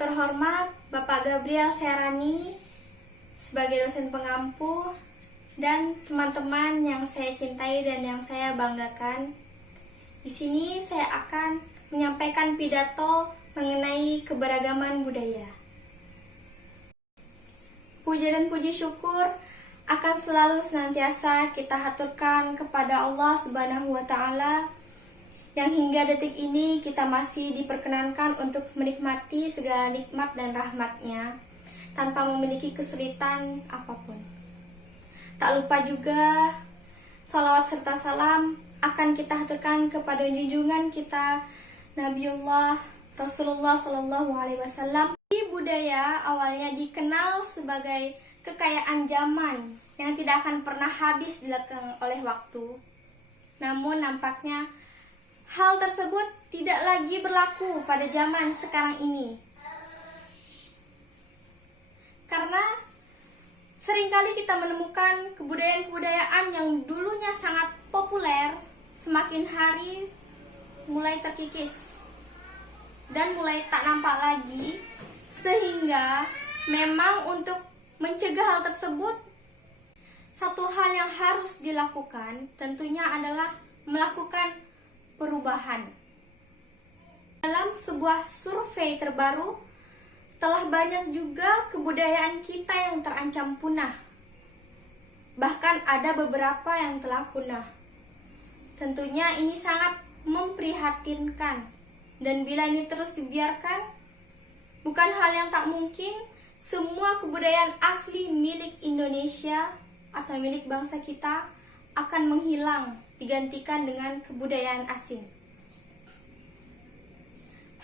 terhormat Bapak Gabriel Serani sebagai dosen pengampu dan teman-teman yang saya cintai dan yang saya banggakan. Di sini saya akan menyampaikan pidato mengenai keberagaman budaya. Puja dan puji syukur akan selalu senantiasa kita haturkan kepada Allah Subhanahu wa Ta'ala yang hingga detik ini kita masih diperkenankan untuk menikmati segala nikmat dan rahmatnya tanpa memiliki kesulitan apapun. Tak lupa juga salawat serta salam akan kita haturkan kepada junjungan kita Nabiullah Rasulullah Shallallahu Alaihi Wasallam. Budaya awalnya dikenal sebagai kekayaan zaman yang tidak akan pernah habis dilekang oleh waktu. Namun nampaknya hal tersebut tidak lagi berlaku pada zaman sekarang ini. Karena seringkali kita menemukan kebudayaan-kebudayaan yang dulunya sangat populer semakin hari mulai terkikis dan mulai tak nampak lagi, sehingga memang untuk mencegah hal tersebut, satu hal yang harus dilakukan tentunya adalah melakukan perubahan. Dalam sebuah survei terbaru, telah banyak juga kebudayaan kita yang terancam punah. Bahkan ada beberapa yang telah punah. Tentunya ini sangat memprihatinkan. Dan bila ini terus dibiarkan, bukan hal yang tak mungkin semua kebudayaan asli milik Indonesia atau milik bangsa kita akan menghilang, digantikan dengan kebudayaan asing.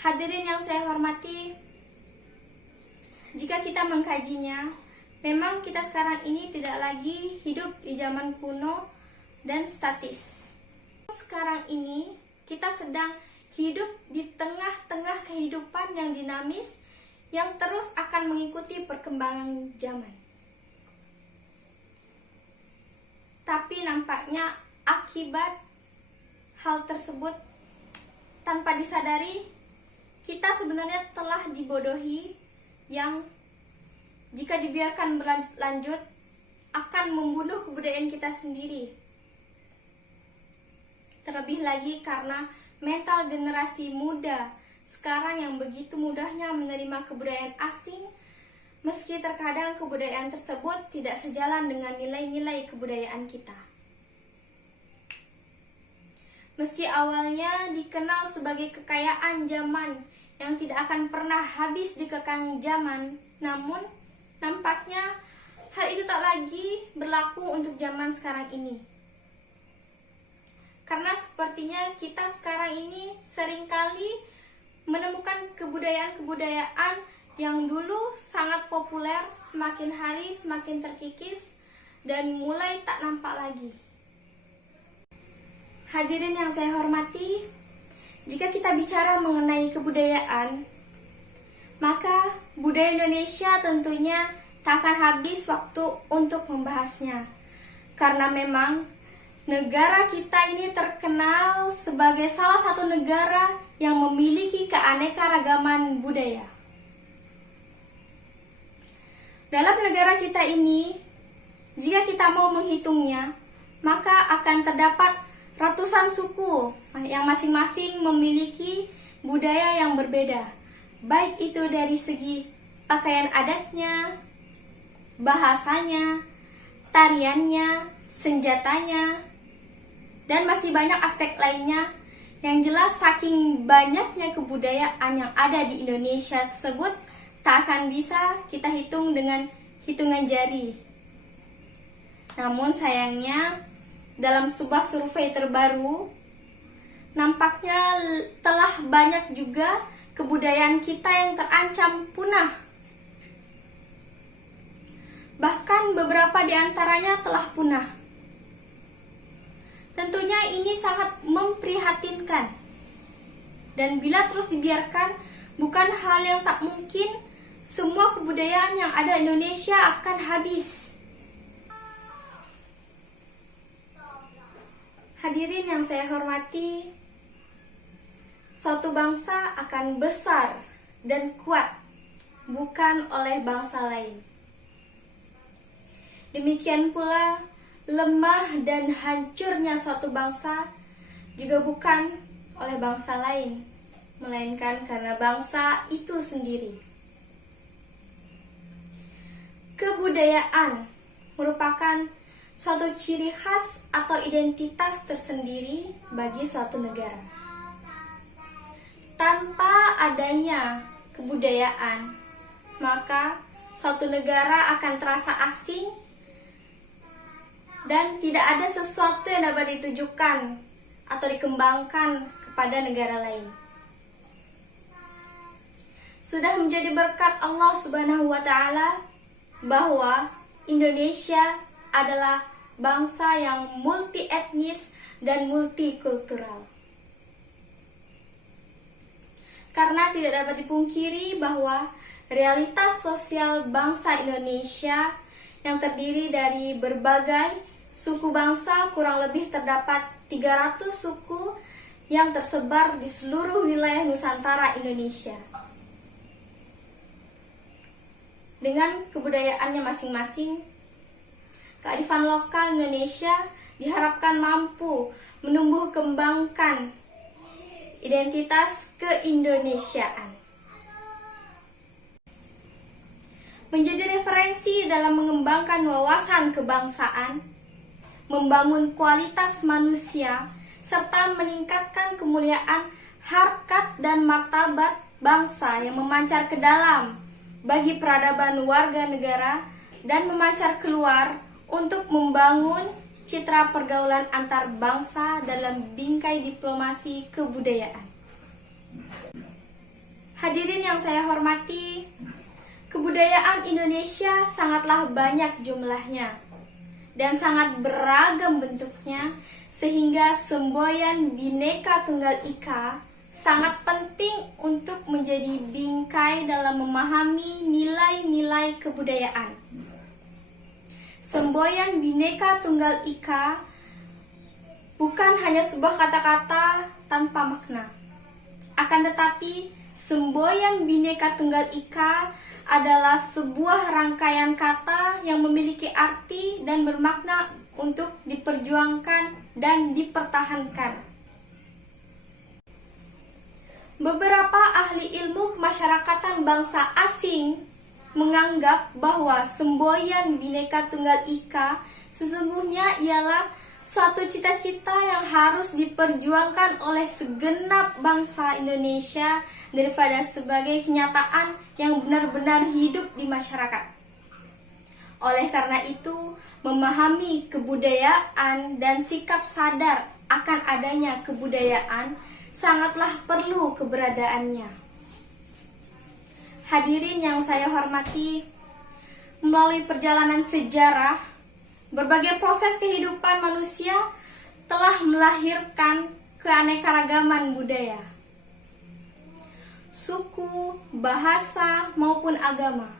Hadirin yang saya hormati, jika kita mengkajinya, memang kita sekarang ini tidak lagi hidup di zaman kuno dan statis. Sekarang ini kita sedang hidup di tengah-tengah kehidupan yang dinamis yang terus akan mengikuti perkembangan zaman. Tapi nampaknya akibat hal tersebut tanpa disadari, kita sebenarnya telah dibodohi yang jika dibiarkan berlanjut akan membunuh kebudayaan kita sendiri. Terlebih lagi karena mental generasi muda sekarang yang begitu mudahnya menerima kebudayaan asing, meski terkadang kebudayaan tersebut tidak sejalan dengan nilai-nilai kebudayaan kita. Meski awalnya dikenal sebagai kekayaan zaman yang tidak akan pernah habis dikekang zaman, namun nampaknya hal itu tak lagi berlaku untuk zaman sekarang ini. Karena sepertinya kita sekarang ini seringkali menemukan kebudayaan-kebudayaan yang dulu sangat populer semakin hari semakin terkikis dan mulai tak nampak lagi. Hadirin yang saya hormati, jika kita bicara mengenai kebudayaan, maka budaya Indonesia tentunya tak akan habis waktu untuk membahasnya. Karena memang negara kita ini terkenal sebagai salah satu negara yang memiliki keanekaragaman budaya. Dalam negara kita ini, jika kita mau menghitungnya, maka akan terdapat ratusan suku yang masing-masing memiliki budaya yang berbeda. Baik itu dari segi pakaian adatnya, bahasanya, tariannya, senjatanya, dan masih banyak aspek lainnya. Yang jelas saking banyaknya kebudayaan yang ada di Indonesia tersebut tak akan bisa kita hitung dengan hitungan jari. Namun sayangnya dalam sebuah survei terbaru nampaknya telah banyak juga kebudayaan kita yang terancam punah. Bahkan beberapa di antaranya telah punah. Tentunya ini sangat memprihatinkan. Dan bila terus dibiarkan, bukan hal yang tak mungkin semua kebudayaan yang ada di Indonesia akan habis. Hadirin yang saya hormati, suatu bangsa akan besar dan kuat bukan oleh bangsa lain. Demikian pula, lemah dan hancurnya suatu bangsa juga bukan oleh bangsa lain, melainkan karena bangsa itu sendiri. Kebudayaan merupakan suatu ciri khas atau identitas tersendiri bagi suatu negara. Tanpa adanya kebudayaan, maka suatu negara akan terasa asing dan tidak ada sesuatu yang dapat ditujukan atau dikembangkan kepada negara lain. Sudah menjadi berkat Allah Subhanahu wa Ta'ala bahwa Indonesia adalah bangsa yang multi etnis dan multikultural. Karena tidak dapat dipungkiri bahwa realitas sosial bangsa Indonesia yang terdiri dari berbagai suku bangsa, kurang lebih terdapat 300 suku yang tersebar di seluruh wilayah Nusantara Indonesia. Dengan kebudayaannya masing-masing, kearifan lokal Indonesia diharapkan mampu menumbuh kembangkan identitas keindonesiaan. Menjadi referensi dalam mengembangkan wawasan kebangsaan, membangun kualitas manusia, serta meningkatkan kemuliaan harkat dan martabat bangsa yang memancar ke dalam bagi peradaban warga negara dan memancar keluar untuk membangun citra pergaulan antar bangsa dalam bingkai diplomasi kebudayaan. Hadirin yang saya hormati, kebudayaan Indonesia sangatlah banyak jumlahnya dan sangat beragam bentuknya, sehingga semboyan Bhinneka Tunggal Ika sangat penting untuk menjadi bingkai dalam memahami nilai-nilai kebudayaan. Semboyan Bhinneka Tunggal Ika bukan hanya sebuah kata-kata tanpa makna. Akan tetapi, semboyan Bhinneka Tunggal Ika adalah sebuah rangkaian kata yang memiliki arti dan bermakna untuk diperjuangkan dan dipertahankan. Beberapa ahli ilmu kemasyarakatan bangsa asing menganggap bahwa semboyan Bhinneka Tunggal Ika sesungguhnya ialah suatu cita-cita yang harus diperjuangkan oleh segenap bangsa Indonesia daripada sebagai kenyataan yang benar-benar hidup di masyarakat. Oleh karena itu, memahami kebudayaan dan sikap sadar akan adanya kebudayaan sangatlah perlu keberadaannya. Hadirin yang saya hormati, melalui perjalanan sejarah, berbagai proses kehidupan manusia telah melahirkan keanekaragaman budaya, suku, bahasa, maupun agama.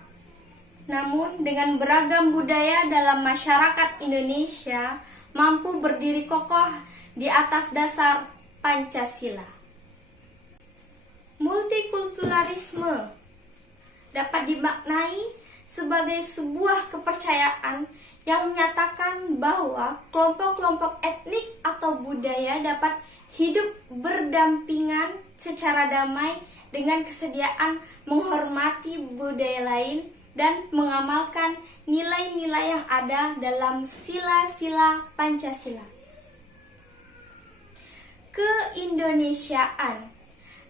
Namun, dengan beragam budaya dalam masyarakat Indonesia mampu berdiri kokoh di atas dasar Pancasila. Multikulturalisme dapat dimaknai sebagai sebuah kepercayaan yang menyatakan bahwa kelompok-kelompok etnik atau budaya dapat hidup berdampingan secara damai dengan kesediaan menghormati budaya lain dan mengamalkan nilai-nilai yang ada dalam sila-sila Pancasila. Keindonesiaan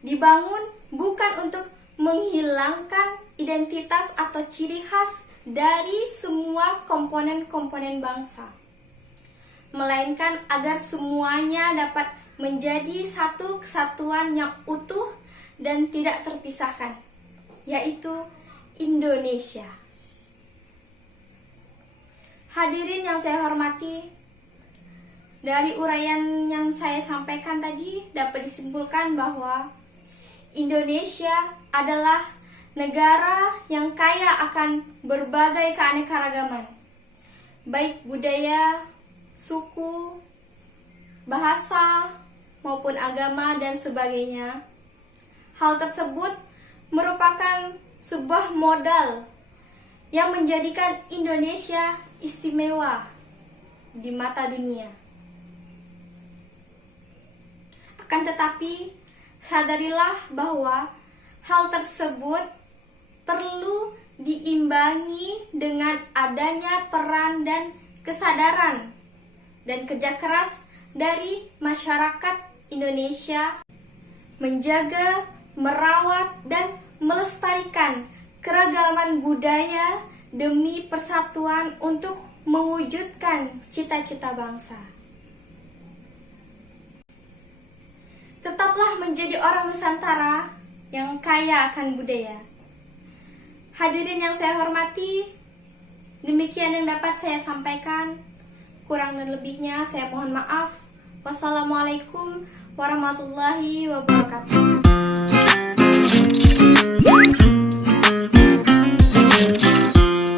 dibangun bukan untuk menghilangkan identitas atau ciri khas dari semua komponen-komponen bangsa, melainkan agar semuanya dapat menjadi satu kesatuan yang utuh dan tidak terpisahkan, yaitu Indonesia. Hadirin yang saya hormati, dari uraian yang saya sampaikan tadi dapat disimpulkan bahwa Indonesia adalah negara yang kaya akan berbagai keanekaragaman, baik budaya, suku, bahasa, maupun agama dan sebagainya. Hal tersebut merupakan sebuah modal yang menjadikan Indonesia istimewa di mata dunia. Akan tetapi, sadarilah bahwa hal tersebut perlu diimbangi dengan adanya peran dan kesadaran dan kerja keras dari masyarakat Indonesia menjaga, merawat, dan melestarikan keragaman budaya demi persatuan untuk mewujudkan cita-cita bangsa. Tetaplah menjadi orang Nusantara yang kaya akan budaya. Hadirin yang saya hormati, demikian yang dapat saya sampaikan. Kurang dan lebihnya saya mohon maaf. Wassalamualaikum warahmatullahi wabarakatuh.